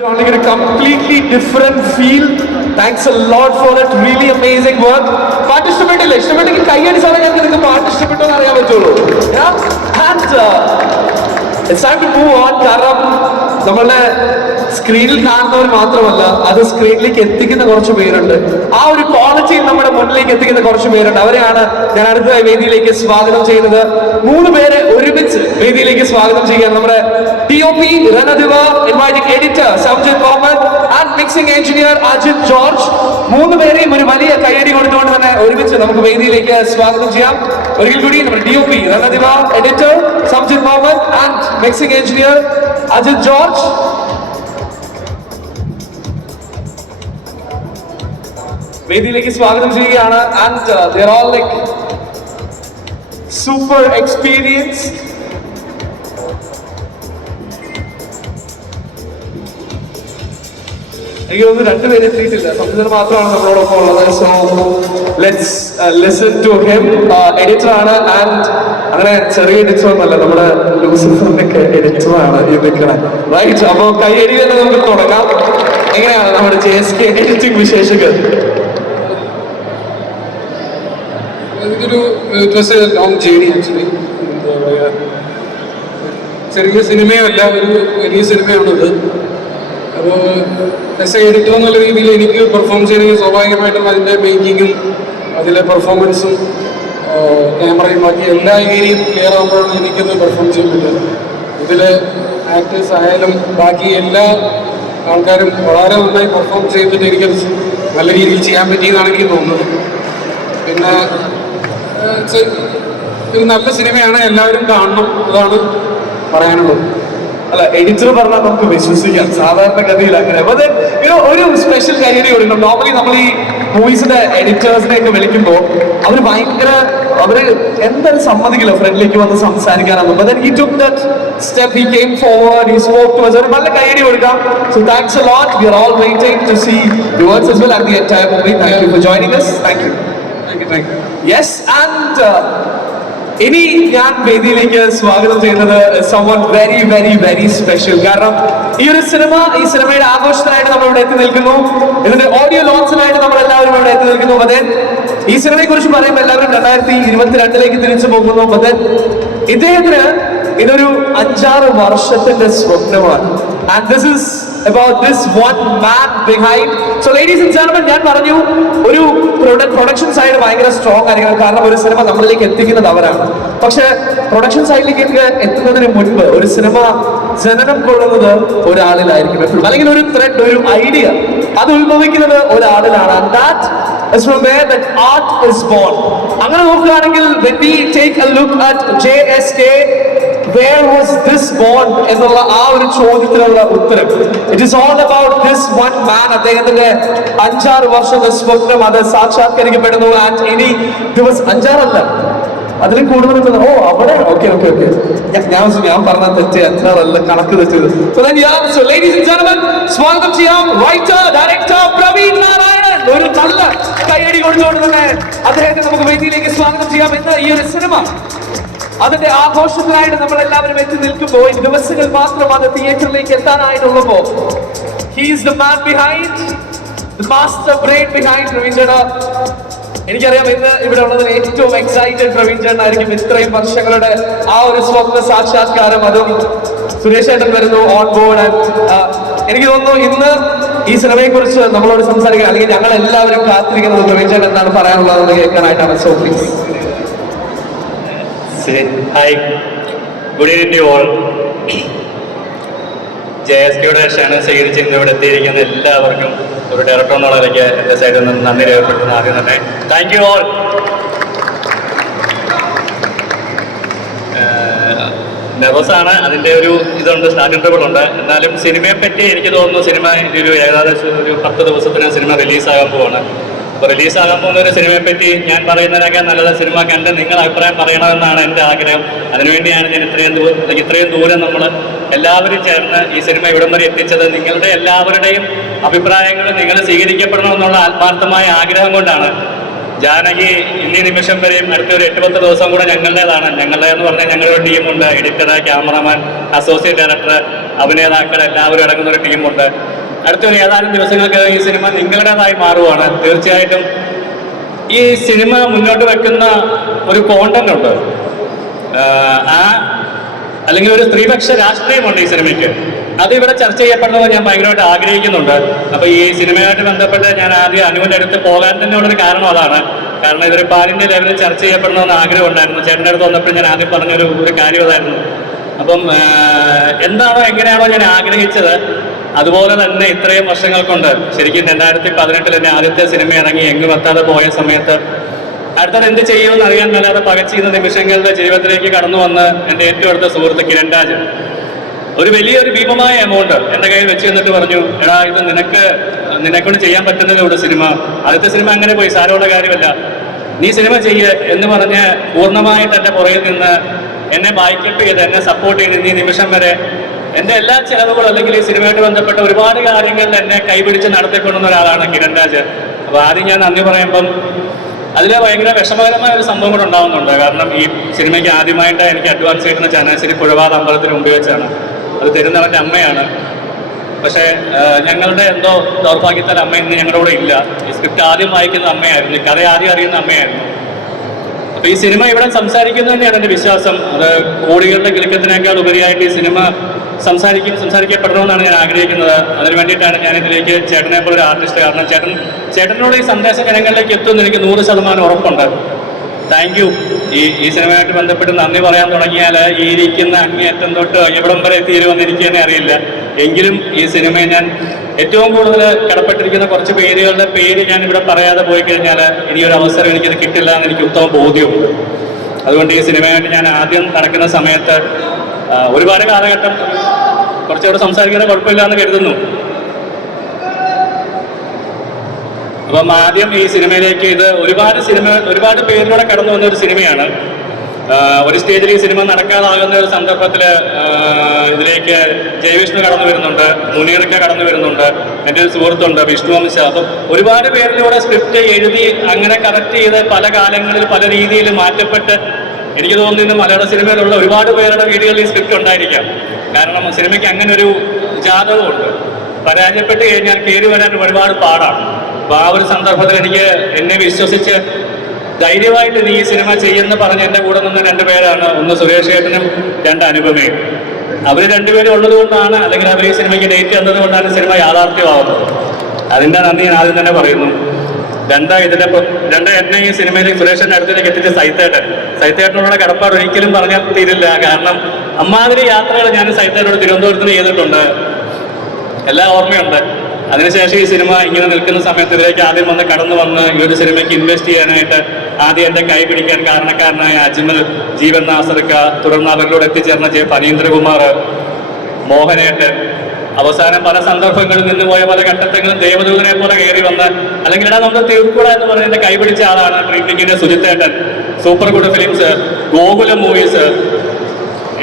Like a completely different feel. Thanks a lot for that really amazing work. Participate in it. Participate in kaiyadi sala ഞാൻ നിങ്ങൾക്ക് participate എന്ന് അറിയാൻ പറ്റുള്ളൂ. And it's time to move on. കാരണം നമ്മളെ സ്ക്രീനിൽ കാണുന്നവർ മാത്രമല്ല, അത് സ്ക്രീനിലേക്ക് എത്തിക്കുന്ന കുറച്ച് പേരുണ്ട്. ആ ഒരു ക്വാളിറ്റി നമ്മുടെ മുന്നിലേക്ക് എത്തിക്കുന്ന കുറച്ച് പേരുണ്ട്. അവരെയാണ് ഞാൻ അടുത്തതായി വേദിയിലേക്ക് സ്വാഗതം ചെയ്യുന്നത്. 3 പേരെ ഒരുമിച്ച് വേദിയിലേക്ക് സ്വാഗതം ചെയ്യാൻ നമ്മുടെ DOP Ranadiva, inviting editor Samjit Mohammed and mixing engineer Ajit George. 3 പേരെയും ഒരു വലിയ കയ്യടി കൊടുത്തുകൊണ്ട് തന്നെ ഒരുമിച്ച് നമുക്ക് വേദിയിലേക്ക് സ്വാഗതം ചെയ്യാം. ഒരിക്കൽ കൂടി നമ്മുടെ DOP Ranadiva, editor Samjit Mohammed and mixing engineer Ajit George. വേദിയിലേക്ക് സ്വാഗതം ചെയ്യുകയാണ്. And they're all like super experienced. എനിക്ക് തോന്നുന്നു 2 പേര് എത്തിയിട്ടില്ല, സംഗീതർ മാത്രമാണ് നമ്മളോടൊപ്പം ഉള്ളത്. So let's listen to him. Editor ആണ്, ആൻഡ് അങ്ങനെ ചെറിയ എഡിറ്റർ ഒന്നല്ല, നമ്മുടെ ലൂസിഫറിന്റെ എഡിറ്ററാണ് ഈ നിൽക്കണത്, റൈറ്റ്? അപ്പൊ കയ്യടി തന്നെ നമുക്ക് തുടങ്ങാം. എങ്ങനെയാണ് നമ്മുടെ JSK എഡിറ്റിംഗ് വിശേഷങ്ങൾ? Long journey actually. ചെറിയ സിനിമയല്ല, ഒരു വലിയ സിനിമയാണത്. അപ്പോൾ ആസ് എ എഡിറ്റർ എന്നുള്ള രീതിയിൽ എനിക്ക് പെർഫോം ചെയ്യണമെങ്കിൽ സ്വാഭാവികമായിട്ടും അതിൻ്റെ മേക്കിങ്ങും അതിലെ പെർഫോമൻസും ക്യാമറയും ബാക്കി എല്ലാ ഏരിയയും ക്ലിയർ ആകുമ്പോഴാണ് എനിക്കത് പെർഫോം ചെയ്യാൻ പറ്റുന്നത്. ഇതിൽ ആക്ടേഴ്സ് ആയാലും ബാക്കി എല്ലാ ആൾക്കാരും വളരെ നന്നായി പെർഫോം ചെയ്തിട്ട് എനിക്കത് നല്ല രീതിയിൽ ചെയ്യാൻ പറ്റിയെന്നാണ് എനിക്ക് തോന്നുന്നത്. പിന്നെ ഒരു നല്ല സിനിമയാണ്, എല്ലാവരും കാണണം, അതാണ് പറയാനുള്ളത്. അല്ല, എഡിറ്റർ പറഞ്ഞാൽ നമുക്ക് വിശ്വസിക്കാം, സാധാരണഗതിയിൽ അങ്ങനെ. അപ്പൊ ഒരു സ്പെഷ്യൽ കയ്യടി കൊടുക്കണം. നോർമലി നമ്മൾ ഈ മൂവീസിന്റെ എഡിറ്റേഴ്സിനെയൊക്കെ വിളിക്കുമ്പോൾ അവര് എന്തായാലും സമ്മതിക്കില്ല ഫ്രണ്ടിലേക്ക് വന്ന് സംസാരിക്കാനാണ്. But then he took that step, he came forward, he spoke to us. ഒരു നല്ല കയ്യടി കൊടുക്കാം. So thanks a lot. We are all waiting to see the words as well and the entire movie. Thank you for joining us. Thank you. Thank you. Yes, and ഇനി ഞാൻ വേദിയിലേക്ക് സ്വാഗതം ചെയ്യുന്നത് someone very very very special. കാരണം ഈ സിനിമയുടെ ആഘോഷത്തിനായിട്ട് നമ്മൾ ഇവിടെ എത്തി നിൽക്കുന്നു. ഇതിന്റെ ഓഡിയോ ലോഞ്ചിനായിട്ട് നമ്മൾ എല്ലാവരും ഇവിടെ എത്തി നിൽക്കുന്നു. അതെ, ഈ സിനിമയെ കുറിച്ച് പറയുമ്പോൾ എല്ലാവരും 2022 തിരിച്ചു പോകുന്നു. അതെ, ഇദ്ദേഹത്തിന് ഇതൊരു 5-6 വർഷത്തിന്റെ സ്വപ്നമാണ്. And this is about this one man behind. So ladies and gentlemen, ഞാൻ പറഞ്ഞു ഒരു പ്രൊഡക്ഷൻ സൈഡ് ഭയങ്കര സ്ട്രോങ് ആയിരിക്കണം. കാരണം ഒരു സിനിമ നമ്മളിലേക്ക് എത്തിക്കുന്നത് അവരാണ്. പക്ഷെ പ്രൊഡക്ഷൻ സൈഡിലേക്ക് എത്തുന്നതിന് മുൻപ് ഒരു സിനിമ ജനനം കൊള്ളുന്നത് ഒരാളിലായിരിക്കും എപ്പോഴും, അല്ലെങ്കിൽ ഒരു ത്രെഡ്, ഒരു ഐഡിയ അത് ഉത്ഭവിക്കുന്നത് ഒരാളിലാണ്. And that is from where that art is born. അങ്ങനെ നോക്കുകയാണെങ്കിൽ when we take a look at JSK, where was this born എന്നുള്ള ആ ഒരു ചോദ്യത്തിനുള്ള ഉത്തരം, it is all about this one man. അദ്ദേഹത്തിന്റെ 5-6 വർഷത്തെ സ്വപ്നം അത് സാക്ഷാത്കരിക്കപ്പെടുന്നു. ആൻഡ് ഇനി ദിവസം 5-6 അല്ല, അതിൽ കൂടുതൽ അവിടെ ഞാൻ പറഞ്ഞ തെറ്റ് 5-6 അല്ല, കണക്ക് തെറ്റത്. So ladies and gentlemen, സ്വാഗതം ചെയ്യാം റൈറ്റർ ഡയറക്ടർ പ്രവീൺ നാരായണൻ. ഒരു നല്ല കൈയടി കൊടുത്തുകൊണ്ട് തന്നെ അദ്ദേഹത്തെ നമുക്ക് വേദിയിലേക്ക് സ്വാഗതം ചെയ്യാം. ഇന്ന് ഈ ഒരു സിനിമ അതിന്റെ ആഘോഷത്തിനായിട്ട് നമ്മൾ എല്ലാവരും എത്തി നിൽക്കുമ്പോൾ ദിവസങ്ങൾ മാത്രം അത് തിയേറ്ററിലേക്ക് എത്താനായിട്ടുള്ളപ്പോ he is the man behind, the master brain behind Praveen ചേട്ടാ. എനിക്കറിയാം ഇന്ന് ഇവിടെ ഉള്ളതിൽ ഏറ്റവും എക്സൈറ്റഡ് പ്രവീൺ ചേട്ടനായിരിക്കും. ഇത്രയും വർഷങ്ങളുടെ ആ ഒരു സ്വപ്ന സാക്ഷാത്കാരം, അതും സുരേഷ് ചേട്ടൻ വരുന്നു ഓൺ ബോർഡ്. എനിക്ക് തോന്നുന്നു ഇന്ന് ഈ സിനിമയെ കുറിച്ച് നമ്മളോട് സംസാരിക്കാൻ, അല്ലെങ്കിൽ ഞങ്ങൾ എല്ലാവരും കാത്തിരിക്കുന്നത് പ്രവീൺ ചേട്ടൻ എന്താണ് പറയാനുള്ളതെന്ന് കേൾക്കാനായിട്ടാണ്. So please. Hi, good evening to you all. JSKയുടെ ക്ഷണം സ്വീകരിച്ച് ഇവിടെ എത്തിയിരിക്കുന്ന എല്ലാവർക്കും ഒരു ഡയറക്ടർ എന്നുള്ള നിലയ്ക്ക് എൻ്റെ സൈഡിൽ നിന്ന് നന്ദി രേഖപ്പെടുത്തുന്ന ആദ്യം തന്നെ താങ്ക് യു ഓൾ. നെർവസാണ്, അതിൻ്റെ ഒരു ഇതുണ്ട്, സ്റ്റാർട്ടിംഗ് ട്രബിൾ ഉണ്ട്. എന്നാലും സിനിമയെ പറ്റി എനിക്ക് തോന്നുന്നു സിനിമ ഒരു ഏകദേശം ഒരു 10 ദിവസത്തിന് സിനിമ റിലീസാകാൻ പോവാണ്. അപ്പോൾ റിലീസാകാൻ പോകുന്ന ഒരു സിനിമയെ പറ്റി ഞാൻ പറയുന്നതിനൊക്കെ നല്ലത് സിനിമ കണ്ട് നിങ്ങൾ അഭിപ്രായം പറയണമെന്നാണ് എൻ്റെ ആഗ്രഹം. അതിനുവേണ്ടിയാണ് ഞാൻ ഇത്രയും ദൂരം നമ്മൾ എല്ലാവരും ചേർന്ന് ഈ സിനിമ ഇവിടം വരെ എത്തിച്ചത്. നിങ്ങളുടെ എല്ലാവരുടെയും അഭിപ്രായങ്ങൾ നിങ്ങൾ സ്വീകരിക്കപ്പെടണമെന്നുള്ള ആത്മാർത്ഥമായ ആഗ്രഹം കൊണ്ടാണ്. ജാനകി ഇന്നീ നിമിഷം വരെയും അടുത്തൊരു 8-10 ദിവസം കൂടെ ഞങ്ങളുടേതാണ്. ഞങ്ങളുടേതെന്ന് പറഞ്ഞാൽ ഞങ്ങളുടെ ടീമുണ്ട്, എഡിറ്റർ, ക്യാമറമാൻ, അസോസിയേറ്റ് ഡയറക്ടർ, അഭിനേതാക്കൾ എല്ലാവരും അടങ്ങുന്ന ഒരു ടീമുണ്ട്. അടുത്തൊരു ഏതാനും ദിവസങ്ങൾക്ക് ഈ സിനിമ നിങ്ങളുടേതായി മാറുവാണ്. തീർച്ചയായിട്ടും ഈ സിനിമ മുന്നോട്ട് വെക്കുന്ന ഒരു കോണ്ടന്റ് ഉണ്ട്, അല്ലെങ്കിൽ ഒരു സ്ത്രീപക്ഷ രാഷ്ട്രീയമുണ്ട് ഈ സിനിമയ്ക്ക്. അത് ഇവിടെ ചർച്ച ചെയ്യപ്പെടുന്നത് ഞാൻ ഭയങ്കരമായിട്ട് ആഗ്രഹിക്കുന്നുണ്ട്. അപ്പോൾ ഈ സിനിമയായിട്ട് ബന്ധപ്പെട്ട് ഞാൻ ആദ്യം അനുവിൻ്റെ അടുത്ത് പോകാൻ തന്നെ ഉള്ളൊരു കാരണം അതാണ്. കാരണം ഇതൊരു പാലിൻ്റെ ലെവലിൽ ചർച്ച ചെയ്യപ്പെടണമെന്ന് ആഗ്രഹം ഉണ്ടായിരുന്നു. ചേട്ടൻ്റെ അടുത്ത് വന്നപ്പോൾ ഞാൻ ആദ്യം പറഞ്ഞൊരു കാര്യം അതായിരുന്നു. അപ്പം എന്താണോ എങ്ങനെയാണോ ഞാൻ ആഗ്രഹിച്ചത് അതുപോലെ തന്നെ ഇത്രയും വർഷങ്ങൾ കൊണ്ട്, ശരിക്കും 2018 എൻ്റെ ആദ്യത്തെ സിനിമ ഇറങ്ങി എങ്ങും എത്താതെ പോയ സമയത്ത് അടുത്തത് എന്ത് ചെയ്യുമെന്ന് അറിയാൻ മേലാതെ പകച്ചിരുന്ന നിമിഷങ്ങളുടെ ജീവിതത്തിലേക്ക് കടന്നു വന്ന് എൻ്റെ ഏറ്റവും അടുത്ത സുഹൃത്ത് കിരൺ രാജ് ഒരു വലിയൊരു ഭീമമായ എമൗണ്ട് എൻ്റെ കയ്യിൽ വെച്ച് തന്നിട്ട് പറഞ്ഞു, എടാ ഇത് നിനക്കൊണ്ട് ചെയ്യാൻ പറ്റുന്നതോട് സിനിമ, ആദ്യത്തെ സിനിമ അങ്ങനെ പോയി, സാരമുള്ള കാര്യമല്ല, നീ സിനിമ ചെയ്യ് എന്ന് പറഞ്ഞ് പൂർണ്ണമായിട്ട് എൻ്റെ പുറകിൽ നിന്ന് എന്നെ ബാക്കപ്പ് ചെയ്ത് എന്നെ സപ്പോർട്ട് ചെയ്ത് ഈ നിമിഷം വരെ എൻ്റെ എല്ലാ ചിലവുകളും അല്ലെങ്കിൽ ഈ സിനിമയായിട്ട് ബന്ധപ്പെട്ട ഒരുപാട് കാര്യങ്ങളിൽ എന്നെ കൈപിടിച്ച് നടത്തിക്കൊണ്ടുന്ന ഒരാളാണ് കിരൺ രാജ്. അപ്പോൾ ആദ്യം ഞാൻ നന്ദി പറയുമ്പം അതിൽ ഭയങ്കര വിഷമകരമായ ഒരു സംഭവം കൂടെ ഉണ്ടാവുന്നുണ്ട്. കാരണം ഈ സിനിമയ്ക്ക് ആദ്യമായിട്ട് എനിക്ക് അഡ്വാൻസ് കിട്ടുന്ന ചങ്ങനാശ്ശേരി കുഴവാത അമ്പലത്തിന് മുമ്പ് വെച്ചാണ്. അത് തരുന്നവൻ്റെ അമ്മയാണ്. പക്ഷേ ഞങ്ങളുടെ എന്തോ ദൗർഭാഗ്യത്താൽ അമ്മ ഇന്ന് ഞങ്ങളുടെ കൂടെ ഇല്ല. ഈ സ്ക്രിപ്റ്റ് ആദ്യം വായിക്കുന്ന അമ്മയായിരുന്നു, ഈ കഥ ആദ്യം അറിയുന്ന അമ്മയായിരുന്നു. അപ്പോൾ ഈ സിനിമ ഇവിടെ സംസാരിക്കുന്നത് തന്നെയാണ് എൻ്റെ വിശ്വാസം. അത് കോടികളുടെ കിലുക്കത്തിനേക്കാൾ ഉപരിയായിട്ട് ഈ സിനിമ സംസാരിക്കപ്പെടണമെന്നാണ് ഞാൻ ആഗ്രഹിക്കുന്നത്. അതിന് വേണ്ടിയിട്ടാണ് ഞാൻ ഇതിലേക്ക് ചേട്ടനെ പോലെ ഒരു ആർട്ടിസ്റ്റ്. കാരണം ചേട്ടനോട് ഈ സന്ദേശം ജനങ്ങളിലേക്ക് എത്തുമെന്ന് എനിക്ക് 100% ഉറപ്പുണ്ട്. Thank you. ഈ സിനിമയായിട്ട് ബന്ധപ്പെട്ട് നന്ദി പറയാൻ തുടങ്ങിയാൽ ഈ ഇരിക്കുന്ന അങ്ങേയറ്റം തൊട്ട് എവിടം വരെ എത്തിയിരുവെന്നിരിക്കുന്നേ അറിയില്ല. എങ്കിലും ഈ സിനിമയെ ഞാൻ ഏറ്റവും കൂടുതൽ കടപ്പെട്ടിരിക്കുന്ന കുറച്ച് പേരുകളുടെ പേര് ഞാൻ ഇവിടെ പറയാതെ പോയി കഴിഞ്ഞാൽ ഇനിയൊരു അവസരം എനിക്കത് കിട്ടില്ല എന്ന് എനിക്ക് ഉത്തമ ബോധ്യമുണ്ട്. അതുകൊണ്ട് ഈ സിനിമയായിട്ട് ഞാൻ ആദ്യം നടക്കുന്ന സമയത്ത് ഒരുപാട് കാലഘട്ടം കുറച്ചുകൂടെ സംസാരിക്കുന്നത് കുഴപ്പമില്ല എന്ന് കരുതുന്നു. അപ്പം ആദ്യം ഈ സിനിമയിലേക്ക് ഇത് ഒരുപാട് പേരിലൂടെ കടന്നു വന്ന ഒരു സിനിമയാണ്. ഒരു സ്റ്റേജിൽ ഈ സിനിമ നടക്കാതാകുന്ന ഒരു സന്ദർഭത്തിൽ ഇതിലേക്ക് ജയവിഷ്ണു കടന്നു വരുന്നുണ്ട്, മുനീർക്ക കടന്നു വരുന്നുണ്ട്, എൻ്റെ ഒരു സുഹൃത്തുണ്ട് വിഷ്ണു വംശ. അപ്പം ഒരുപാട് പേരിലൂടെ സ്ക്രിപ്റ്റ് എഴുതി അങ്ങനെ കറക്റ്റ് ചെയ്ത് പല കാലങ്ങളിൽ പല രീതിയിൽ മാറ്റപ്പെട്ട് എനിക്ക് തോന്നുന്നു മലയാള സിനിമയിലുള്ള ഒരുപാട് പേരുടെ വീടുകളിൽ ഈ സ്ക്രിപ്റ്റ് ഉണ്ടായിരിക്കാം. കാരണം സിനിമയ്ക്ക് അങ്ങനെ ഒരു ജാതകമുണ്ട്. പരാജയപ്പെട്ട് കഴിഞ്ഞാൽ കയറി വരാൻ ഒരുപാട് പാടാണ്. അപ്പോൾ ആ ഒരു സന്ദർഭത്തിൽ എനിക്ക് എന്നെ വിശ്വസിച്ച് ധൈര്യമായിട്ട് നീ ഈ സിനിമ ചെയ്യുമെന്ന് പറഞ്ഞ് എൻ്റെ കൂടെ നിന്ന് 2 പേരാണ്. ഒന്ന് സുരേഷ് ഏട്ടനും 2 അനുപമയും. അവർ 2 പേരും ഉള്ളത് കൊണ്ടാണ്, അല്ലെങ്കിൽ അവർ ഈ സിനിമയ്ക്ക് ഡേറ്റ് തന്നത് കൊണ്ടാണ് സിനിമ യാഥാർത്ഥ്യമാവുന്നത്. അതിൻ്റെ നന്ദി ഞാൻ ആദ്യം തന്നെ പറയുന്നു. 2 എന്നെ ഈ സിനിമയിലേക്ക് സുരേഷിന്റെ അടുത്തേക്ക് എത്തിച്ച സൈത്തേട്ടനോട് കടപ്പാട് ഒരിക്കലും പറഞ്ഞാൽ തീരില്ല. കാരണം അമ്മാതിരി യാത്രകൾ ഞാൻ സൈത്തേട്ടനോട് തിരുവനന്തപുരത്തിന് ചെയ്തിട്ടുണ്ട്, എല്ലാം ഓർമ്മയുണ്ട്. അതിനുശേഷം ഈ സിനിമ ഇങ്ങനെ നിൽക്കുന്ന സമയത്ത് ഇതിലേക്ക് ആദ്യം കടന്നു വന്ന് ഈ ഒരു സിനിമയ്ക്ക് ഇൻവെസ്റ്റ് ചെയ്യാനായിട്ട് ആദ്യം എൻ്റെ കൈ പിടിക്കാൻ കാരണക്കാരനായ അജ്മൽ, ജീവൻ നാസർക്ക, തുടർന്ന് അവരിലൂടെ എത്തിച്ചേർന്ന ഫണീന്ദ്രകുമാർ, മോഹനേട്ടൻ, അവസാനം പല സന്ദർഭങ്ങളിൽ നിന്നുപോയ പല ഘട്ടങ്ങളും ദേവദൂതനെ പോലെ കയറി വന്ന്, അല്ലെങ്കിൽ ഇടാ നമ്മൾ തീർക്കൂട എന്ന് പറഞ്ഞ് എന്റെ കൈപിടിച്ച ആളാണ് ട്രീറ്റിങ്ങിന്റെ സുജിത്തേട്ടൻ, super good films, Gokulam movies.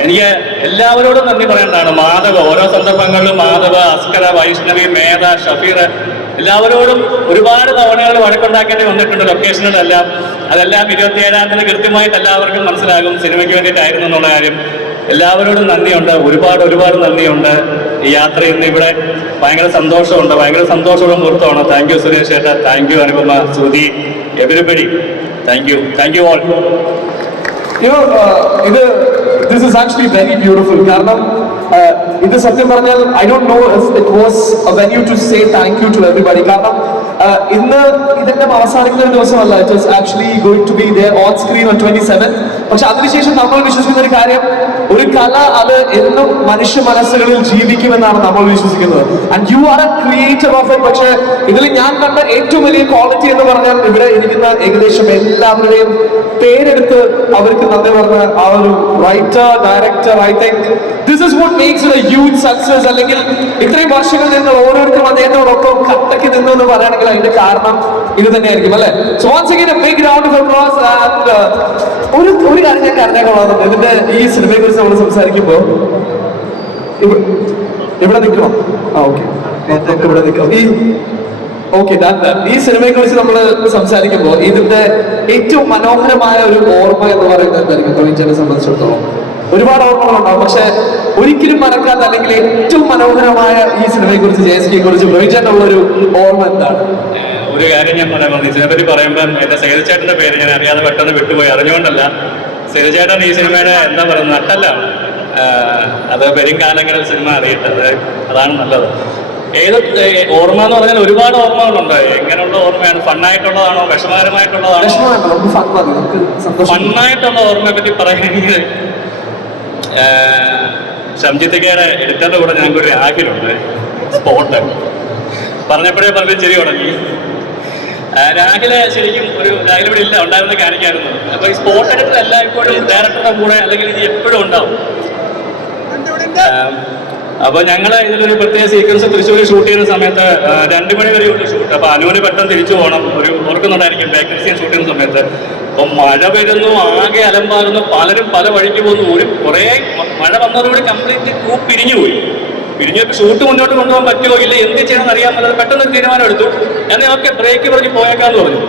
എനിക്ക് എല്ലാവരോടും നന്ദി പറയേണ്ടതാണ്. മാധവ്, ഓരോ സന്ദർഭങ്ങളിലും മാധവ്, അസ്കര, വൈഷ്ണവി, മേധ, ഷഫീർ, എല്ലാവരോടും ഒരുപാട് തവണകൾ വഴക്കുണ്ടാക്കേണ്ടി വന്നിട്ടുണ്ട് ലൊക്കേഷനുകളെല്ലാം. അതെല്ലാം 27-ാം തീയതി കൃത്യമായിട്ട് എല്ലാവർക്കും മനസ്സിലാകും സിനിമയ്ക്ക് വേണ്ടിയിട്ടായിരുന്നു എന്നുള്ള കാര്യം. എല്ലാവരോടും നന്ദിയുണ്ട്, ഒരുപാട് നന്ദിയുണ്ട്. ഈ യാത്ര ഇന്ന് ഇവിടെ ഭയങ്കര സന്തോഷമുള്ള മുഹൂർത്തമാണ്. താങ്ക് യു സുരേഷ് ചേട്ടാ, thank you Anupama, Shruti, everybody, thank you all. This is actually very beautiful. കാരണം ഇത് സത്യം പറഞ്ഞാൽ I don't know if it was a venue to say thank you to everybody. കാരണം ഇന്ന് ഇതിന്റെ അവസാനിക്കുന്ന ഒരു ദിവസമല്ല. It is actually going to be there on screen on 27th. പക്ഷെ അതിനുശേഷം നമ്മൾ വിശ്വസിക്കുന്ന ഒരു കാര്യം, ഒരു കല അത് എന്നും മനുഷ്യ മനസ്സുകളിൽ ജീവിക്കുമെന്നാണ് നമ്മൾ വിശ്വസിക്കുന്നത്. And you are A creator of it. പക്ഷെ ഇതിൽ ഞാൻ കണ്ട ഏറ്റവും വലിയ ക്വാളിറ്റി എന്ന് പറഞ്ഞാൽ ഇവിടെ ഇരിക്കുന്ന ഏകദേശം എല്ലാവരുടെയും പേരെടുത്ത് അവർക്ക് നന്ദി പറഞ്ഞ ആ ഒരു writer, director, I think this is what makes it A huge success. അല്ലെങ്കിൽ ഇത്രയും വർഷങ്ങൾ നിങ്ങൾ ഓരോരുത്തരും അദ്ദേഹത്തോടൊപ്പം കട്ടക്ക് നിന്നു എന്ന് പറയുകയാണെങ്കിൽ അതിന്റെ കാരണം ഇത് തന്നെയായിരിക്കും, അല്ലെ? So once again a big round of applause. And ഒരു കാര്യം ഞാൻ അറിഞ്ഞേക്കൊള്ളാം, ഇതിന്റെ ഈ സിനിമയെ കുറിച്ച് നമ്മൾ സംസാരിക്കുമ്പോൾ ഇവിടെ നിൽക്കണം. ഇവിടെ നിൽക്കാം. ഈ സിനിമയെ കുറിച്ച് നമ്മൾ സംസാരിക്കുമ്പോൾ ഇതിന്റെ ഏറ്റവും മനോഹരമായ ഒരു ഓർമ്മ എന്ന് പറയുന്നത് എന്തായിരിക്കും പ്രവീൺ ചേട്ടനെ സംബന്ധിച്ചിടത്തോളം? ഒരുപാട് ഓർമ്മകളുണ്ടാവും. പക്ഷെ ഒരിക്കലും മറക്കാത്ത അല്ലെങ്കിൽ ഏറ്റവും മനോഹരമായ ഈ സിനിമയെ കുറിച്ച് JSK കുറിച്ച് പ്രവചിച്ചിട്ടുള്ള ഒരു ഓർമ്മ എന്താണ്? ഒരു കാര്യം ഞാൻ പറയാൻ പറഞ്ഞു, ഇതിനെപ്പറ്റി പറയുമ്പോൾ എൻ്റെ സേതുചേട്ടൻ്റെ പേര് ഞാൻ അറിയാതെ പെട്ടെന്ന് വിട്ടുപോയി, അറിഞ്ഞുകൊണ്ടല്ല. സേതുചേട്ടൻ ഈ സിനിമയുടെ എന്താ പറയുക നട്ടല്ലാണ്. അത് വരും കാലങ്ങളിൽ സിനിമ അറിയട്ടെ, അതാണ് നല്ലത്. ഏത് ഓർമ്മ എന്ന് പറഞ്ഞാൽ ഒരുപാട് ഓർമ്മകളുണ്ട്. എങ്ങനെയുള്ള ഓർമ്മയാണ്? ഫണ്ണായിട്ടുള്ളതാണോ വിഷമകരമായിട്ടുള്ളതാണോ? ഫണ്ണായിട്ടുള്ള ഓർമ്മയെ പറ്റി പറയുകയാണെങ്കിൽ ഷംജിത്തിക്കയുടെ എഡിറ്ററിന്റെ കൂടെ ഞങ്ങൾക്കൊരു രാഹിലുണ്ട്, സ്പോട്ട്. പറഞ്ഞപ്പോഴേ പറഞ്ഞ് ചെരി തുടങ്ങി. രാഹില് ശരിക്കും രാഹിൽ ഇവിടെ ഇല്ല, ഉണ്ടായിരുന്ന കാണിക്കായിരുന്നു. അപ്പൊ ഈ സ്പോട്ട് എഡിറ്റർ എല്ലായ്പ്പോഴും ഡയറക്ടറുടെ കൂടെ അല്ലെങ്കിൽ ഇത് എപ്പോഴും ഉണ്ടാവും. അപ്പൊ ഞങ്ങള് ഇതിലൊരു പ്രത്യേക സീക്വൻസ് തൃശ്ശൂർ ഷൂട്ട് ചെയ്യുന്ന സമയത്ത് 2 മണി വരെയുണ്ട് ഷൂട്ട്. അപ്പൊ അനുവിന് പെട്ടെന്ന് തിരിച്ചു പോകണം, ഓർക്കുന്നുണ്ടായിരിക്കും ബാക്കിൽ സീൻ ഷൂട്ട് ചെയ്യുന്ന സമയത്ത്. അപ്പൊ മഴ വരുന്നു, ആകെ അലമ്പാകുന്നു, പലരും പല വഴിക്ക് പോകുന്നു. കുറേ മഴ വന്നതോടുകൂടി കംപ്ലീറ്റ് പിരിഞ്ഞു പോയി. പിരിഞ്ഞിട്ട് ഷൂട്ട് മുന്നോട്ട് കൊണ്ടുപോകാൻ പറ്റുമോ ഇല്ല, എന്ത് ചെയ്യണമെന്ന് അറിയാമെന്നുള്ളത് പെട്ടെന്ന് തീരുമാനം എടുത്തു. ഞാൻ ഓക്കെ ബ്രേക്ക് പറഞ്ഞ് പോയേക്കാന്ന് പറഞ്ഞു.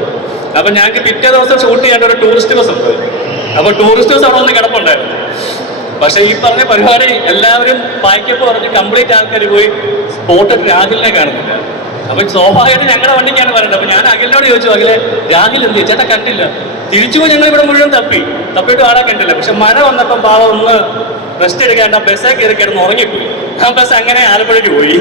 അപ്പൊ ഞങ്ങൾക്ക് പിറ്റേ ദിവസം ഷൂട്ട് ചെയ്യേണ്ട ഒരു ടൂറിസ്റ്റ് ബസ് ഉണ്ട്. അപ്പൊ ടൂറിസ്റ്റ് ബസ് അവിടെ ഒന്ന് കിടപ്പുണ്ടായിരുന്നു. പക്ഷെ ഈ പറഞ്ഞ പരിപാടി എല്ലാവരും പായ്ക്കപ്പ് പറഞ്ഞ് കംപ്ലീറ്റ് ആൾക്കാർ പോയി സ്പോട്ടിൽ രാഹുലിനെ കാണുന്നില്ല. അപ്പൊ സ്വാഭാവികമായിട്ട് ഞങ്ങളുടെ വണ്ടിക്കാണ് പറയുന്നത്. അപ്പൊ ഞാൻ അഖിലിനോട് ചോദിച്ചു, അഖിലെ രാഹുൽ എന്ത് ചേട്ടാ കണ്ടില്ല? തിരിച്ചു പോയി ഞങ്ങൾ ഇവിടെ മുഴുവൻ തപ്പിയിട്ട് ആളെ കണ്ടില്ല. പക്ഷെ മഴ വന്നപ്പം പാവം ഒന്ന് റെസ്റ്റ് എടുക്കാണ്ട് ആ ബസ്സേ കയറി കിടന്ന് ഉറങ്ങിപ്പോയി. ആ ബസ് അങ്ങനെ ആലപ്പുഴയ്ക്ക് പോയി.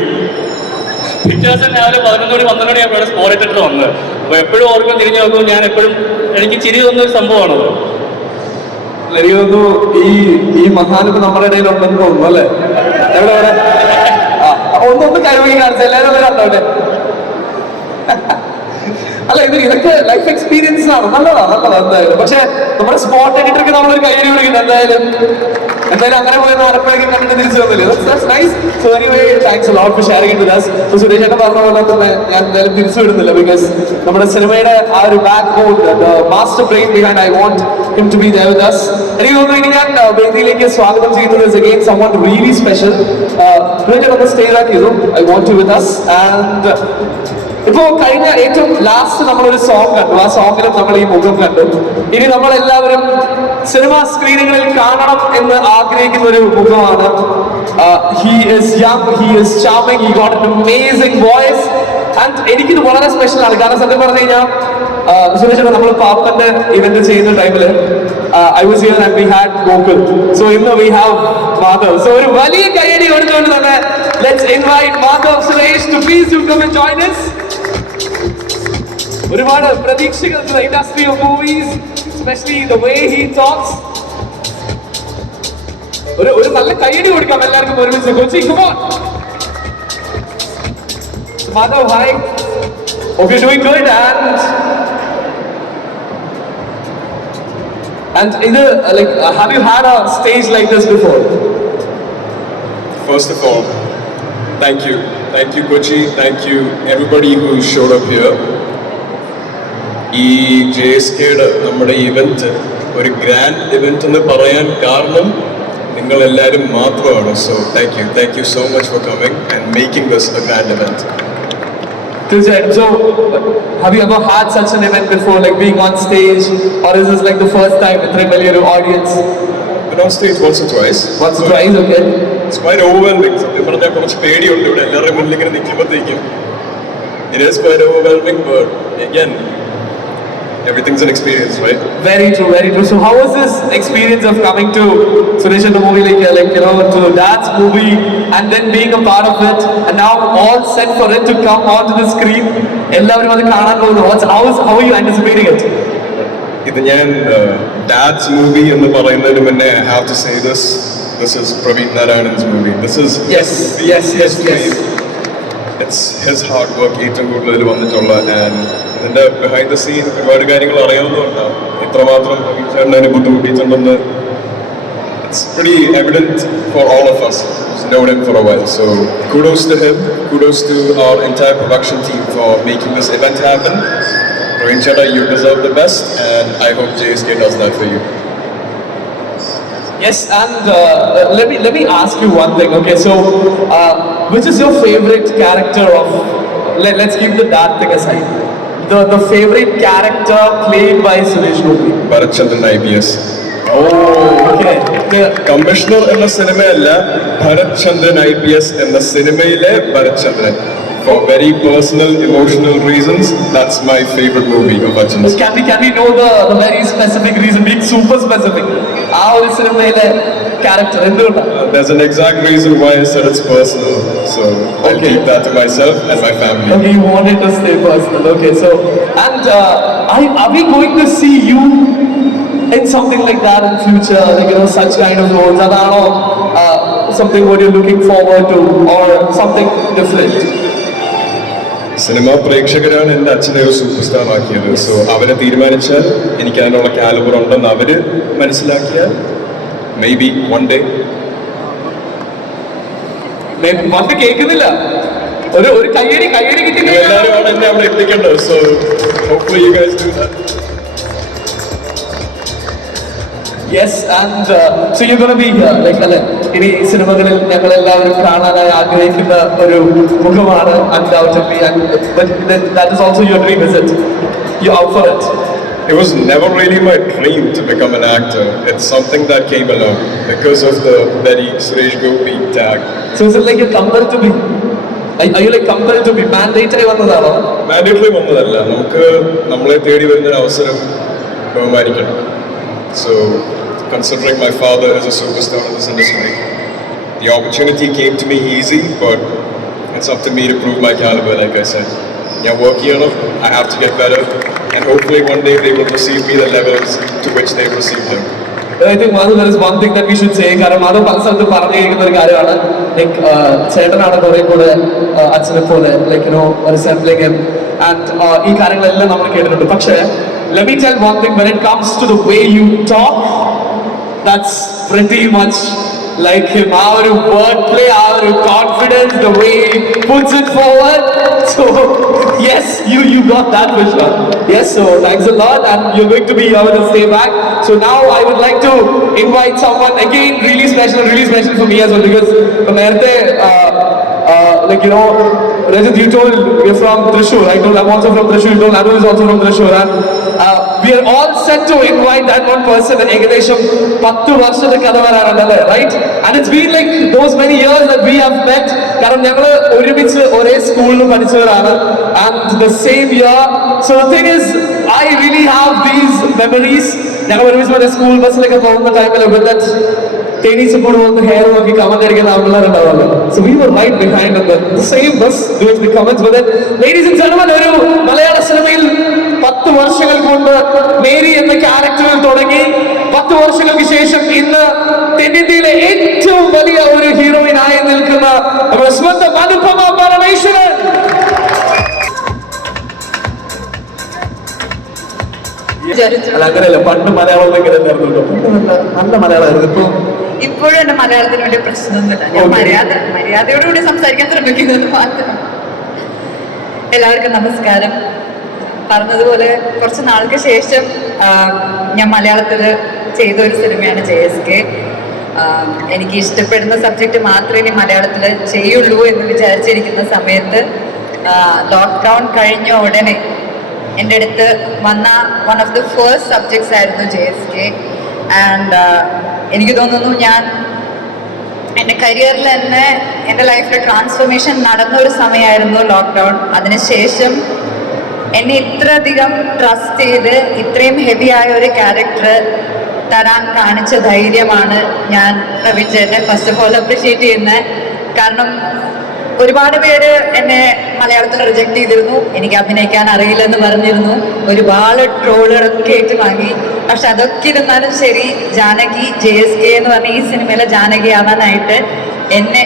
പിറ്റേ ദിവസം രാവിലെ 11 മണി 12 മണി അവിടെ സ്പോട്ട് ഇട്ടിട്ട് വന്നത്. അപ്പൊ എപ്പോഴും ഓർക്കും തിരിഞ്ഞു നോക്കും. ഞാൻ എപ്പോഴും എനിക്ക് ചിരി തോന്നുന്ന ഒരു സംഭവമാണത്. എനിക്ക് തോന്നുന്നു ഈ മഹാനിപ്പ് നമ്മുടെ ഇടയിൽ ഉണ്ടെന്ന് തോന്നുന്നു അല്ലേ? എവിടെ ഒന്നൊന്ന് കഴിവ് കാണിച്ച എല്ലാവരും കണ്ടോട്ടെ. അല്ല ഇതൊക്കെ ലൈഫ് എക്സ്പീരിയൻസ് ആണ്. നല്ലതാ എന്തായാലും. പക്ഷെ നമ്മുടെ സ്പോട്ട് എഡിറ്റർക്ക് നമ്മളൊരു കയ്യിൽ വിളിക്കുന്നത് എന്തായാലും അങ്ങനെ പോയി ആലപ്പുഴയ്ക്ക് കണ്ടിട്ട് തിരിച്ചു വന്നില്ലേ? So anyway thanks a lot for sharing it with us. So Suresh ചേട്ടൻ പറഞ്ഞ പോലെ തന്നെ ഞാൻ എന്തായാലും തിരിച്ചു വിടുന്നില്ല. ബിക്കോസ് നമ്മുടെ സിനിമയുടെ ആ ഒരു backbone, master brain behind, I want him to be there with us. എനിക്ക് തോന്നുന്നു ഇനി ഞാൻ വേദിയിലേക്ക് സ്വാഗതം ചെയ്യുന്നത് again someone really special. Suresh ചേട്ടൻ സ്റ്റേജ് ആക്കി ചെയ്തു. I want you with us. And ഇപ്പോ കഴിഞ്ഞ ഏറ്റവും ലാസ്റ്റ് നമ്മളൊരു സോങ് കണ്ടു. ആ സോങ്ങിലും നമ്മൾ ഈ മുഖം കണ്ടു. ഇനി നമ്മൾ എല്ലാവരും സിനിമാ സ്ക്രീനുകളിൽ കാണണം എന്ന് ആഗ്രഹിക്കുന്ന ഒരു മുഖമാണ്. He is young, he is charming, he got an amazing voice. And എനിക്കിത് വളരെ സ്പെഷ്യൽ ആണ്. കാരണം സത്യം പറഞ്ഞു കഴിഞ്ഞാൽ സുരേഷ് നമ്മൾ പാപ്പന്റെ ഇവന്റ് ചെയ്യുന്ന ടൈമില് I was here and we had Gokul. So ഇന്ന് we have Madhav. So ഒരു വലിയ കയ്യടി കൊടുത്തുകൊണ്ട് തന്നെ let's invite Madhav Suresh to please do come and join us. ഒരുപാട് പ്രതീക്ഷകൾ industry of movies, especially the way he talks. ഒരു നല്ല കയ്യടി കൊടുക്കാം എല്ലാവർക്കും ഒരുമിച്ച്. Kochi come on. Madhav, hi. Hope you're doing good. And either have you had a stage like this before? First of all, thank you Kochi, thank you everybody who showed up here. ഈ JSKയുടെ നമ്മുടെ event ഒരു grand event എന്ന് പറയാൻ കാരണം നിങ്ങൾ എല്ലാവരും മാത്രമാണ്. So thank you so much for coming and making this A grand event. So, have you ever had such an event before, like being on stage, or is this like the first time with a വലിയൊരു audience? Been on stage once or twice. Once or twice, okay. It's quite overwhelming. സത്യം പറഞ്ഞാൽ കുറച്ച് പേടിയുണ്ട് ഇവിടെ എല്ലാവരുടെയും മുന്നിൽ ഇങ്ങനെ നിൽക്കുമ്പോഴത്തേക്കും. It is quite overwhelming, but again, everything's an experience, right? Very true, very true. So how was this experience of coming to Suresh and the movie, to Dad's movie, and then being a part of it, and now all set for it to come onto the screen? എല്ലാവരും അത് കാണാൻ പോകുന്നു. How are you anticipating it? ഇത് ഞാൻ Dad's movie എന്ന് പറയുന്നതിന് മുന്നേ I have to say this is Praveen Narayan's movie. This is Yes. It's his hard work ഏറ്റവും കൂടുതൽ വന്നിട്ടുള്ള. ആൻഡ് ഇതിന്റെ ബിഹൈൻഡ് ദ സീൻ ഒരുപാട് കാര്യങ്ങൾ അറിയാവുന്നതുകൊണ്ടാണ് ഇത്രമാത്രം പ്രവീൺ ചേട്ടനെ ബുദ്ധിമുട്ടിയിട്ടുണ്ടെന്ന്. It's pretty evident for all of us who's known him for a while. So kudos to him, kudos to our entire production team for making this event happen. Praveen Chetta, you deserve the best, and I hope JSK does that for you. Yes, and let me ask you one thing. Okay, so which is your favorite character of? Let's keep the dad thing aside. The favorite character played by Suresh Gopi. Bharat Chandran IPS. Commissioner എന്ന സിനിമയല്ല, ഭരത് ചന്ദ്രൻ IPS എന്ന സിനിമയിലെ ഭരത് ചന്ദ്രൻ. For very personal, emotional reasons, that's my favorite movie of Achin's. Can we know the very specific reason, being super specific? ആ ഒരു സിനിമയിലെ character എന്തുകൊണ്ടാണ്? There's an exact reason why I said it's personal, so I'll keep that to myself and my family. Okay, you want it to stay personal. Okay, so and are we going to see you in something like that in future? Like, you know, such kind of roles. Adano something what you're looking forward to, or something different? Cinema പ്രേക്ഷകരാണ് എൻ്റെ അച്ഛനെ ഒരു super star ആക്കിയത്. So അവരെ തീരുമാനിച്ചാൽ എനിക്ക് അതിനുള്ള calibre ഉണ്ടെന്ന് അവര് മനസ്സിലാക്കിയാൽ മേ ബി വൺ ഡേ. പണ്ട് കേൾക്കുന്നില്ല, ഒരു കയ്യടി കിട്ടി. എല്ലാവരും എന്നെ അവിടെ എത്തിക്കേണ്ടത്. So hopefully you guys do that. Yes, and so you're going to be here, like അല്ലെ, ഇനി സിനിമകളിൽ ഞങ്ങൾ എല്ലാവരും കാണാനായി ആഗ്രഹിക്കുന്ന ഒരു മുഖമാണ് undoubtedly, and that is also your dream, is it? You're out for it? It was never really my dream to become an actor. It's something that came along because of the very Suresh Gopi tag. So is it like you're compelled to be? Are you like compelled to be? Mandatory വന്നതാണോ? Mandatory വന്നതല്ല, നമുക്ക് നമ്മളെ തേടി വരുന്ന ഒരു അവസരം ബഹുമാനിക്കണം. So considering my father is a superstar in this industry, the opportunity came to me easy, but it's up to me to prove my caliber, like I said. Yeah, work here, I have to get better, and hopefully one day they will receive me the levels to which they received him. I think Madhu, there is one thing that we should say. കാരണം Madhu പല സ്ഥലത്ത് പറഞ്ഞിരിക്കുന്ന ഒരു കാര്യമാണ്, like ചേട്ടനാണ് കുറെ കൂടെ അച്ഛനെ പോലെ, like you know resembling him, and ഈ കാര്യങ്ങളെല്ലാം നമ്മൾ കേട്ടിട്ടുണ്ട്. പക്ഷേ let me tell one thing, when it comes to the way you talk, that's pretty much like him. Our wordplay, our confidence, the way he puts it forward. So yes, you got that for sure. Yes, so thanks a lot, and you're going to be here to stay back. So now I would like to invite someone again, really special for me as well, because like, you know, Rajat, you told you're from Thrissur. I told I'm also from Thrissur. You told Anu is also from Thrissur. And we are all set to invite that one person. Ekadesham 10 varshate katha varanundale, right? And it's been like those many years that we have met. Karan ഞങ്ങൾ ഒരുമിച്ച് ഒരേ സ്കൂളിൽ പഠിച്ചവരാണ്, and the same year. So the thing is, I really have these memories. ഞങ്ങൾ ഒരുമിച്ച് മറ്റേ school ബസ്സിലൊക്കെ പോകുന്ന ടൈമിൽ with that തേനീച്ചക്കൂട് പോകുന്ന ഹെയർ നോക്കി കമന്റ് അടിക്കുന്ന ആൾക്കാരുണ്ടാവുമല്ലോ. So we were right behind in the same bus doing the comments. But then, ladies and gentlemen, ഒരു മലയാള സിനിമയിൽ 10 വർഷങ്ങൾക്ക് മുമ്പ് മേരി എന്ന ക്യാരക്ടറിൽ തുടങ്ങി 10 വർഷങ്ങൾക്ക് ശേഷം ഇന്ന് തെന്നിന്ത്യയിലെ ഏറ്റവും വലിയ ഒരു ഹീറോയിൻ ആയി നിൽക്കുന്ന നമ്മുടെ സ്വന്തം അനുപമ പരമേശ്വരൻ. അല്ല, അങ്ങനെയല്ല, പണ്ട് മലയാളത്തിലേക്ക് നല്ല മലയാളമായിരുന്നു. ഇപ്പോഴും എന്റെ മലയാളത്തിന് വേണ്ടി പ്രശ്നമൊന്നുമില്ല. ഞാൻ മര്യാദയോടുകൂടി സംസാരിക്കാൻ ശ്രമിക്കുന്നത് മാത്രം. എല്ലാവർക്കും നമസ്കാരം. പറഞ്ഞതുപോലെ കുറച്ച് നാൾക്ക് ശേഷം ഞാൻ മലയാളത്തിൽ ചെയ്ത ഒരു സിനിമയാണ് JSK. എനിക്ക് ഇഷ്ടപ്പെടുന്ന സബ്ജക്റ്റ് മാത്രമേ ഇനി മലയാളത്തിൽ ചെയ്യുള്ളൂ എന്ന് വിചാരിച്ചിരിക്കുന്ന സമയത്ത് ലോക്ക്ഡൗൺ കഴിഞ്ഞ ഉടനെ എൻ്റെ അടുത്ത് വന്ന one of the first subjects ആയിരുന്നു JSK. ആൻഡ് എനിക്ക് തോന്നുന്നു ഞാൻ എൻ്റെ കരിയറിൽ തന്നെ എൻ്റെ ലൈഫിൽ ട്രാൻസ്ഫോർമേഷൻ നടന്നൊരു സമയമായിരുന്നു ലോക്ക്ഡൗൺ. അതിനുശേഷം എന്നെ ഇത്രയധികം ട്രസ്റ്റ് ചെയ്ത് ഇത്രയും ഹെവി ആയ ഒരു ക്യാരക്ടർ തരാൻ കാണിച്ച ധൈര്യമാണ് ഞാൻ പ്രവീൺ ചേട്ടനെ ഫസ്റ്റ് ഓഫ് ഓൾ അപ്രിഷ്യേറ്റ് ചെയ്യുന്നത്. കാരണം ഒരുപാട് പേര് എന്നെ മലയാളത്തിൽ റിജക്ട് ചെയ്തിരുന്നു, എനിക്ക് അഭിനയിക്കാൻ അറിയില്ലെന്ന് പറഞ്ഞിരുന്നു, ഒരുപാട് ട്രോളുകളൊക്കെ ഏറ്റുവാങ്ങി. പക്ഷെ അതൊക്കെ ഇരുന്നാലും ശരി, ജാനകി JSK എന്ന് പറഞ്ഞ ഈ സിനിമയിലെ ജാനകി ആവാനായിട്ട് എന്നെ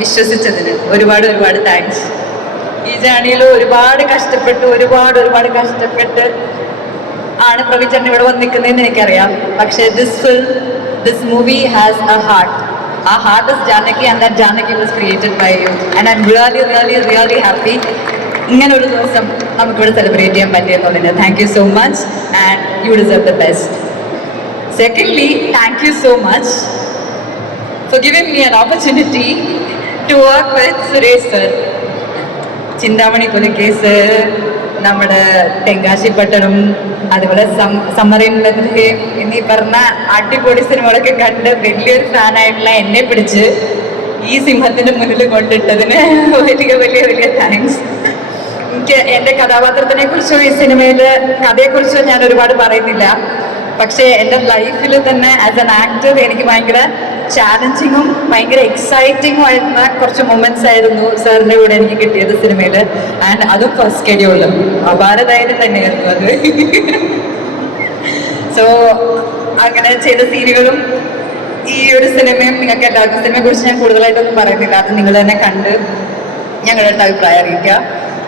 വിശ്വസിച്ചതിന് ഒരുപാട് താങ്ക്സ്. ഈ ജേണിയിൽ ഒരുപാട് കഷ്ടപ്പെട്ട് ആണ് പ്രവീൺ ചേട്ടൻ ഇവിടെ വന്ന് നിൽക്കുന്നതെന്ന് എനിക്കറിയാം. പക്ഷേ this movie has A heart. Our heart is Janaki, and that Janaki was created by you. And I'm really happy. ഇങ്ങനൊരു ദിവസം നമുക്കിവിടെ സെലിബ്രേറ്റ് ചെയ്യാൻ പറ്റിയെന്നുള്ളതിന് thank you so much, and you deserve the best. Secondly, thank you so much for giving me an opportunity to work with Suresh sir. Chinthamani Kolacase, നമ്മുടെ തെങ്കാശിപ്പട്ടണം, അതുപോലെ സമ്മറിൻ Bethlehem എന്നീ പറഞ്ഞ അടിപൊളി സിനിമകളൊക്കെ കണ്ട് വലിയൊരു ഫാനായിട്ടുള്ള എന്നെ പിടിച്ച് ഈ സിംഹത്തിന്റെ മുന്നിൽ കൊണ്ടിട്ടതിന് വലിയ വലിയ വലിയ താങ്ക്സ്. എനിക്ക് എൻ്റെ കഥാപാത്രത്തിനെ കുറിച്ചോ ഈ സിനിമയിലെ കഥയെക്കുറിച്ചോ ഞാൻ ഒരുപാട് പറയുന്നില്ല. പക്ഷേ എൻ്റെ ലൈഫിൽ തന്നെ ആസ് എൻ ആക്ടർ എനിക്ക് ഭയങ്കര ചാലഞ്ചിങ്ങും ഭയങ്കര എക്സൈറ്റിങ്ങും ആയിരുന്ന കുറച്ച് മൊമെന്റ്സ് ആയിരുന്നു സാറിൻ്റെ കൂടെ എനിക്ക് കിട്ടിയത് സിനിമയിൽ. ആൻഡ് അതും ഫസ്റ്റ് ഷെഡ്യൂളിലും അപാരതായത് തന്നെയായിരുന്നു അത്. സോ അങ്ങനെ ചെയ്ത സീനുകളും ഈ ഒരു സിനിമയും നിങ്ങൾക്ക് എല്ലാവർക്കും സിനിമയെ കുറിച്ച് ഞാൻ കൂടുതലായിട്ടൊന്നും പറയുന്നില്ല, അത് നിങ്ങൾ തന്നെ കണ്ട് ഞങ്ങളുടെ അഭിപ്രായം അറിയിക്കുക.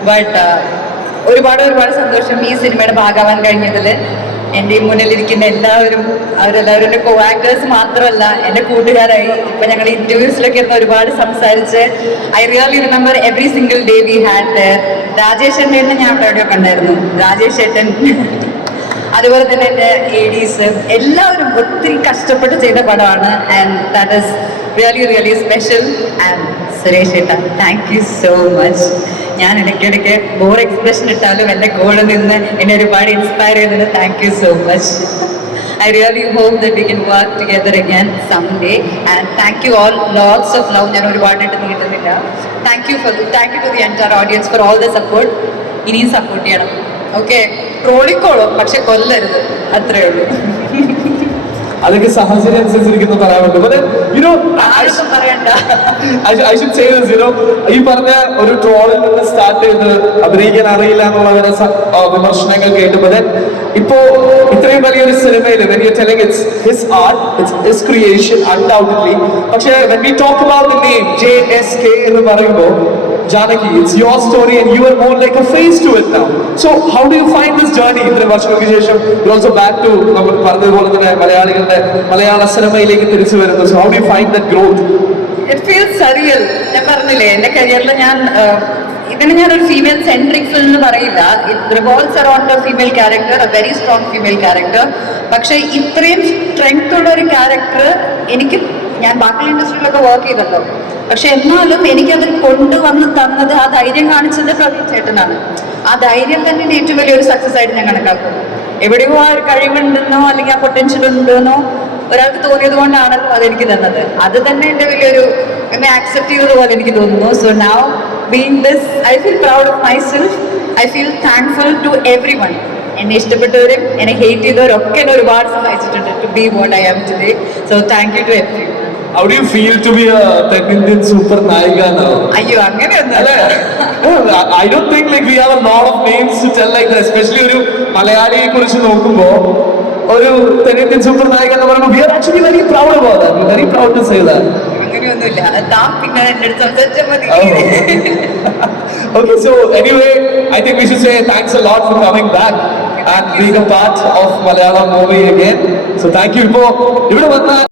ബട്ട് ഒരുപാട് ഒരുപാട് സന്തോഷം ഈ സിനിമയുടെ ഭാഗമാവാൻ കഴിഞ്ഞതിൽ. എൻ്റെ ഈ മുന്നിലിരിക്കുന്ന എല്ലാവരും, അവരെല്ലാവരും എൻ്റെ കോ ആക്ടേഴ്സ് മാത്രമല്ല എൻ്റെ കൂട്ടുകാരായി. ഇപ്പം ഞങ്ങൾ ഇൻ്റർവ്യൂസിലൊക്കെ ഇരുന്ന് ഒരുപാട് സംസാരിച്ച് I really remember every single day we had there. Rajesh ഏട്ടനെ ഞാൻ അവിടെ എവിടെയൊക്കെ ഉണ്ടായിരുന്നു, രാജേഷ് ഏട്ടൻ അതുപോലെ തന്നെ എൻ്റെ ADs എല്ലാവരും ഒത്തിരി കഷ്ടപ്പെട്ട് ചെയ്ത പടമാണ്. And that is really really special. And Suresh ഏട്ടാ, താങ്ക് യു സോ മച്ച്. ഞാൻ ഇടയ്ക്കിടയ്ക്ക് ബോർ എക്സ്പ്രഷൻ ഇട്ടാലും എൻ്റെ കൂടെ നിന്ന് എന്നെ ഒരുപാട് ഇൻസ്പയർ ചെയ്തതിന് thank you so much. I really hope that we can work together again someday. And thank you all, lots of love. ഞാൻ ഒരുപാടായിട്ട് നീട്ടുന്നില്ല. Thank you to the entire audience for all the support. ഇനിയും support ചെയ്യണം. Okay, ട്രോളിക്കോളും പക്ഷെ കൊല്ലരുത്, അത്രേ ഉള്ളൂ. അതൊക്കെ സാഹചര്യം അനുസരിച്ചിരിക്കുന്നു പറയാൻ പറ്റും. ആരൊന്നും പറയണ്ട. I should say this, ഈ പറഞ്ഞ ഒരു ട്രോളിൽ നിന്ന് സ്റ്റാർട്ട് ചെയ്ത് അഭിനയിക്കാൻ അറിയില്ല എന്നുള്ള വിമർശനങ്ങൾ കേട്ടപ്പോൾ ഇപ്പോ ഇത്രയും വലിയൊരു സിനിമയിൽ when you're telling it's his art, it's his creation undoubtedly, പക്ഷേ when we talk about the name JSK എന്ന് പറയുമ്പോൾ Janaki, it's your story and you are more like a face to it now. So how do you find this journey? ഇത്രയും വർഷങ്ങൾക്ക് ശേഷം you're also back to നമ്മൾ പറഞ്ഞതുപോലെ തന്നെ മലയാള സിനിമയിലേക്ക് തിരിച്ചു വരുന്നു. So how do you find that growth? It feels surreal. ഞാൻ പറഞ്ഞില്ലേ, എൻ്റെ കരിയറിൽ ഇതിന് ഞാനൊരു ഫീമെയിൽ സെൻട്രിക് ഫിലിം എന്ന് പറയില്ല. It revolves around A female character, A very strong female character. പക്ഷേ ഇത്രയും സ്ട്രെങ്ത് ഉള്ള ഒരു ക്യാരക്ടർ ഞാൻ ബാക്കി ഇൻഡസ്ട്രിയിലൊക്കെ വർക്ക് ചെയ്തല്ലോ, പക്ഷെ എന്നാലും എനിക്കത് കൊണ്ടുവന്ന് തന്നത്, ആ ധൈര്യം കാണിച്ചത് പ്രദീപ് ചേട്ടനാണ്. ആ ധൈര്യം തന്നെ ഏറ്റവും വലിയൊരു സക്സസ് ആയിട്ട് ഞാൻ കണക്കാക്കുന്നു. എവിടെയോ ആ ഒരു കഴിവുണ്ടെന്നോ അല്ലെങ്കിൽ ആ പൊട്ടൻഷ്യൽ ഉണ്ടെന്നോ ഒരാൾക്ക് തോന്നിയത് കൊണ്ടാണല്ലോ അതെനിക്ക് തന്നത്. അത് തന്നെ എൻ്റെ വലിയൊരു എന്നെ ആക്സെപ്റ്റ് ചെയ്തതുപോലെ എനിക്ക് തോന്നുന്നു. So now being this I feel proud of myself. I feel thankful to everyone. എന്നെ ഇഷ്ടപ്പെട്ടവരും എന്നെ ഹേറ്റ് ചെയ്തവരും ഒക്കെ എന്നെ ഒരുപാട് സഹായിച്ചിട്ടുണ്ട് to be what I am today. So thank you to everyone. How do you feel to be a Indian super Naika now? അയ്യോ, അങ്ങനെയൊന്നും I don't think like we have a lot of names to tell like that, especially ഒരു മലയാളിയെ കുറിച്ച് നോക്കുമ്പോൾ ഒരു Indian super Naika എന്ന് പറയുമ്പോൾ we are actually very proud about that. We're very proud to say that. അങ്ങനെയൊന്നുമില്ല, താൻ പിന്നെ എൻ്റെ അടുത്ത് സംസാരിച്ചാൽ മതി. Okay, so anyway, I think we should say thanks a lot for coming back and being a part of Malayalam movie again. So thank you. ഇപ്പോൾ ഇവിടെ വന്ന